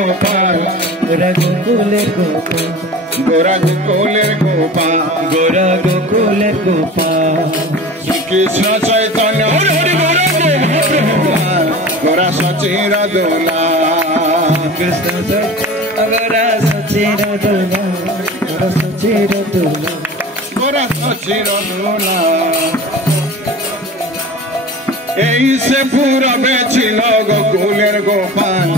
গোপাল গোরা গোকুলের গোপাল গোরা গোকুলের গোপাল গোরা গোকুলের গোপাল শ্রীকৃষ্ণ চৈতন্য গোরা সচির দোলা কৃষ্ণ গোরা সচির দোলা গোরা সচির দোলা গোরা সচির দোলা এই সে পুরবে ছিল গোকুলের গোপাল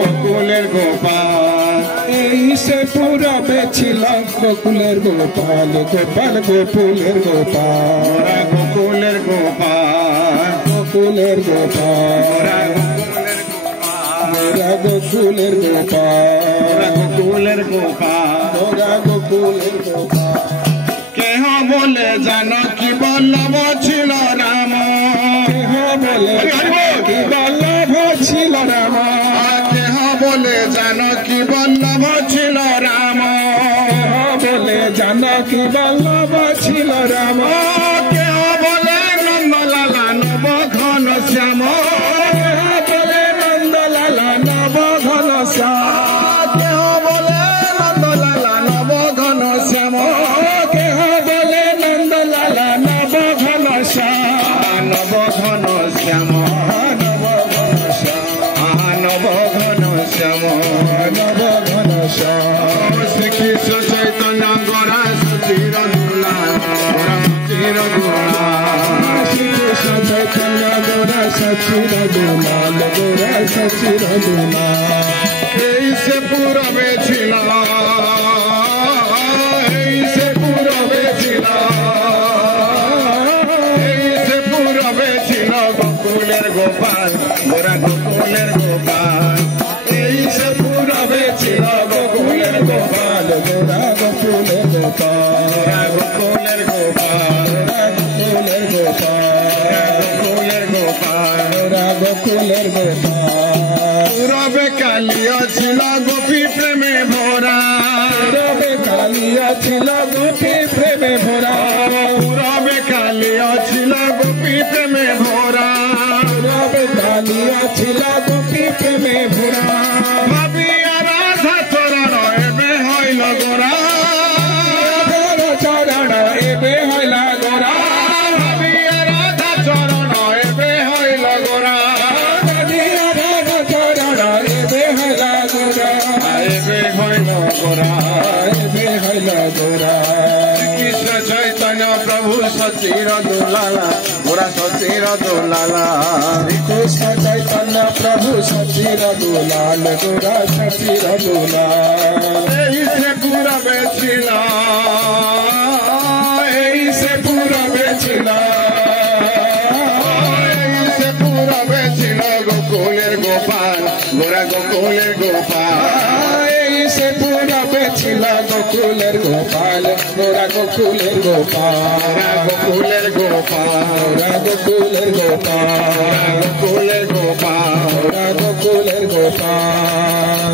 গোকুলের গোপাল এই সে পুরবে ছিল গোকুলের গোপাল গোপাল গোকুলের গোপাল গোকুলের গোপাল গোকুলের গোপাল গোকুলের গোপাল গোকুলের গোপাল গোকুলের গোপাল কেহ বলে জানকী বল্লভ ছিল রাম কেহ বলে জানকী বল্লভ ছিল রাম কেহ বলে জানকী বল্লভ ছিল রাম কেহ বলে জানকী বল্লভ ছিল রাম কেহ বলে নন্দলালা নব ঘন শ্যাম কেহ বলে নন্দলালা নব ঘন শ্যাম কেহ বলে নন্দলালা নব ঘন শ্যাম কেহ বলে নন্দলালা নব ঘন শ্যাম নব ঘন শ্যাম নব ঘন শ্যাম নব ঘন শ্যাম নব ঘন শ্যাম শ্রীকৃষ্ণ চৈতন্য গোরা সচির দোলা গোরা সচির দোলা শ্রীকৃষ্ণ চৈতন্য গোরা সচির দোলা গোরা সচির দোলা এই সে পুরবে ছিল এই সে পুরবে ছিল এই সে পুরবে ছিল গোকুলের গোপাল গোরা গোকুলের গোপাল এই সে পুরবে ছিল গোকুলের গোপাল গোরা গোকুলের গোপাল গোরা গোকুলের গোপাল গোকুলের গোপাল গোকুলের গোপাল গোরা গোকুলের গোপাল পুরবে কালিয়া ছিল গোপী প্রেমে ভরা পুরবে কালিয়া ছিল গোপী প্রেমে ভরা পুরবে কালিয়া ছিল গোপী প্রেমে ভরা পুরবে কালিয়া ছিল গোপী প্রেমে ভরা ভাবিয়া রাধা চরণ এবে হইল গোরা রাধার চরণ এবে হইল গোরা ভাবিয়া রাধা চরণ এবে হইল গোরা রাধার চরণ এবে হইল গোরা এবে হইল গোরা এবে হইল গোরা কৃষ্ণ চৈতন্য প্রভু সচির দোলালা গোরা সচির দোলালা কৃষ্ণ চৈতন্য প্রভু সচির দোলাল গোরা সচির দোলাল এই সে পুরবে ছিল এই সে পুরবে ছিল এই সে পুরবে ছিল গোকুলের গোপাল গোরা গোকুলের গোপাল এই সে পুরবে ছিল গোকুলের গোপাল গোরা গোকুলের গোপাল গোকুলের গোপাল গোকুলের গোপাল গোকুলের গোপাল গোকুলের গোপাল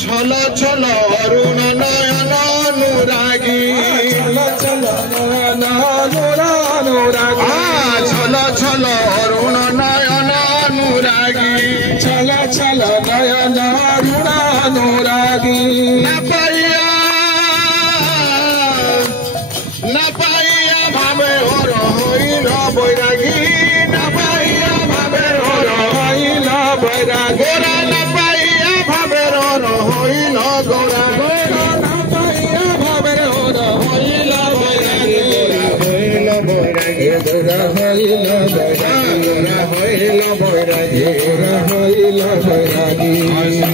ছল ছল অরুণ নয়ন অনুরাগী ছল ছল অনুরাগী ছল ছল অরুণ নয়ন অনুরাগী ছল ছল নয়ন অরুণ অনুরাগী না পাইয়া ভাবে হর হইল বৈরাগী না পাইয়া ভাবে হর হইল বৈরাগী গোরা না পাইয়া ভাবে হর হইল গোরা না পাইয়া ভাবে হর হইল বৈরাগী হইল বৈরাগী গোরা হইল বৈরাগী গোরা হইল বৈরাগী গোরা হইল বৈরাগী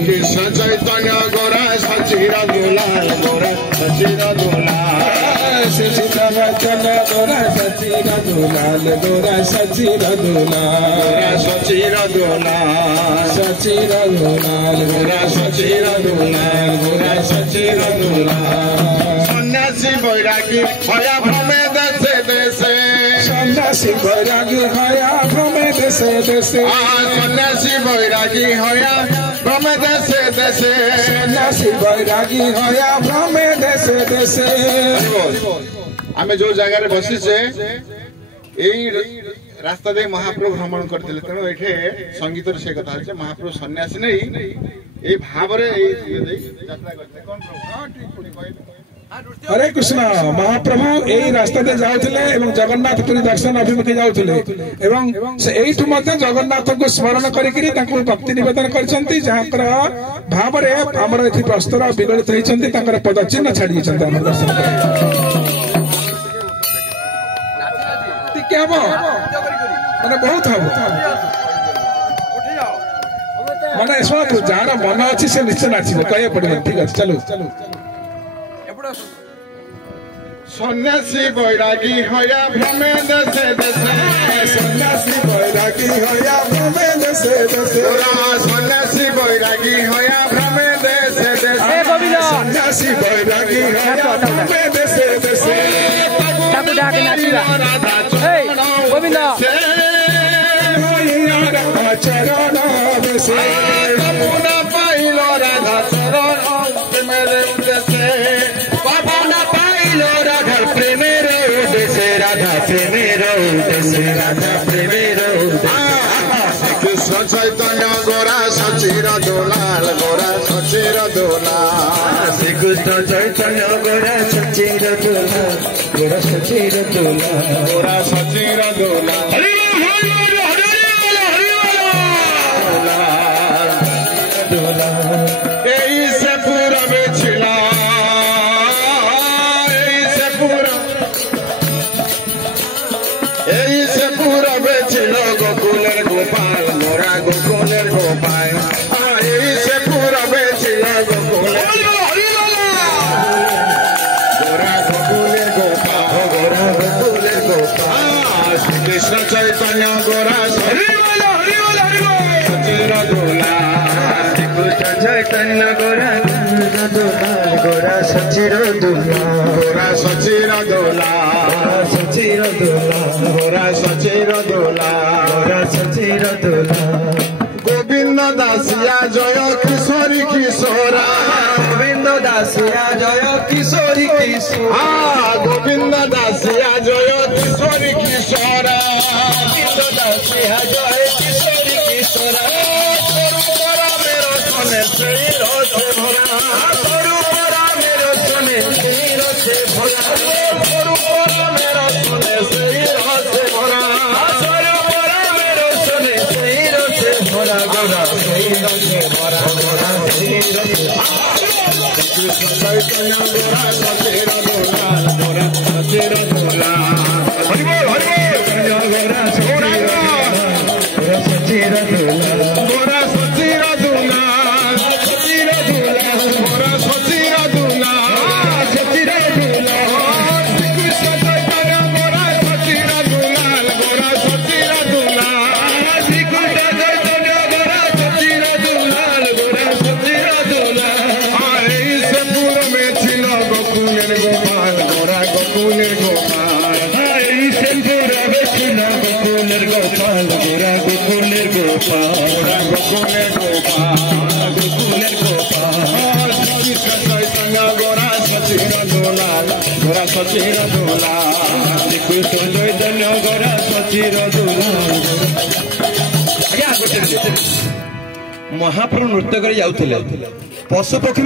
কৃষ্ণ চৈতন্য গোরা সচির দোলাল গোরা সচির দোলাল শ্রীকৃষ্ণ চৈতন্য গোরা সচির দোলাল গোরা সচির দোলাল সচির দোলাল সচির দোলাল গোরা সচির দোলাল গোরা সচির দোলাল সন্ন্যাসী বৈরাগী হয়া ভ্রমে দেশে দেশে সন্ন্যাসী বৈরাগী হয়া ভ্রমে দেশে দেশে সন্ন্যাসী বৈরাগী হয়া ভ্রমে দেশে দেশে সন্ন্যাসী বৈরাগী হয়া ভ্রমে দেশে দেশে আমি जो जगह बसीचे रास्ता दे महाप्रभु भ्रमण करते तेणु ये संगीत से कथा महाप्रभु सन्यासी नहीं ये भाव हरे कृष्ण महाप्रभु यही रास्ता दे जाउथिले एवं जगन्नाथपुरी दर्शन अभिमुखे जाउथिले एवं से एठु मध्ये जगन्नाथ को स्मरण करिकरी ताको भक्ति निवेदन करछंती जहाकर भाव रे हमर एथि प्रस्तर विगलित होइछंती ताकर पद चिन्ह छाडी छंती हमर दर्शन क्या हो माने बहुत हबो माने सब जार मन अछि से निश्चय नाचिबो कहे पड़िबो ठीक अछि चलो सन्यासी बैरागी होया भ्रमे देशे देशे सन्यासी बैरागी होया भ्रमे देशे देशे सन्यासी बैरागी होया भ्रमे देशे देशे सन्यासी बैरागी होया भ्रमे देशे देशे ताकू डाके नाचिबा ए गोविंद राधा चरण देशे कमुना पाइलो राधा चरण मेरे उद्देश्य कमुना पाइलो राधा प्रेमेर उद्देश्य राधा प्रेमेर उद्देश्य राधा प्रेमेर उद्देश्य कृष्ण चैतन्य गोरा सचिर दोलाल गोरा सचिर दोलाल श्री कृष्ण चैतन्य गोरा सचिर दोलाल गोरा सचिर दोलाल गोरा सचिर दोलाल गोकुलेर गोपाल मोरा गोकुलेर गोपाल से पूरा बेचिला गोकुलेर गोरा गोकुलेर गोपाल गोरा गोकुलेर गोपाल श्री कृष्ण चैतन्य गोरा सचिर दोलाल श्री कृष्ण चैतन्य गोरा गोरा सचिर दोलाल गोरा सचिर दोलाल सचिर दोलाल गोरा सचिर दोलाल गोरा सचिर दोलाल गोविंद दासिया जय किशोरी किशोरा गोविंद दासिया जय किशोरी किशोरा गोविंद दासिया जय किशोरी किशोरा गोविंद दासिया जय किशोरी किशोरा मेरो सोने से रोसे भरा मेरो सोने से भरा मेरो सोने से रोसे भरा मेरो सोने से भरा गोरा से भरा गोरा कृष्ण चैतन्य गोरा सचिर दोलाल गोरा सचिर दोलाल हरि बोल गोरा सचिर दोलाल गोरा सचिर दोलाल सचिर दोलाल गोरा सचिर दोलाल सचिर दोलाल कृष्ण चैतन्य गोरा सचिर दोलाल गोरा सचिर दोलाल श्री कृष्ण चैतन्य गोरा सचिर दोलाल गोरा सचिर दोलाल से पूर्व में छिलो गोकुलेर गोपाल गोरा गोकुलेर गोपाल से पूरा बेचना गोकुलेर गोपाल गोरा गोकुलेर गोपाल गोरा गोकुलेर गोपाल गोकुलेर गोपाल कृष्ण चैतन्य गोरा सचिर दोलाल गोरा सचिर दोलाल श्री कृष्ण चैतन्य गोरा सचिर दोलाल महाप्रभु नृत्य कर जाउथिले पशु पक्षी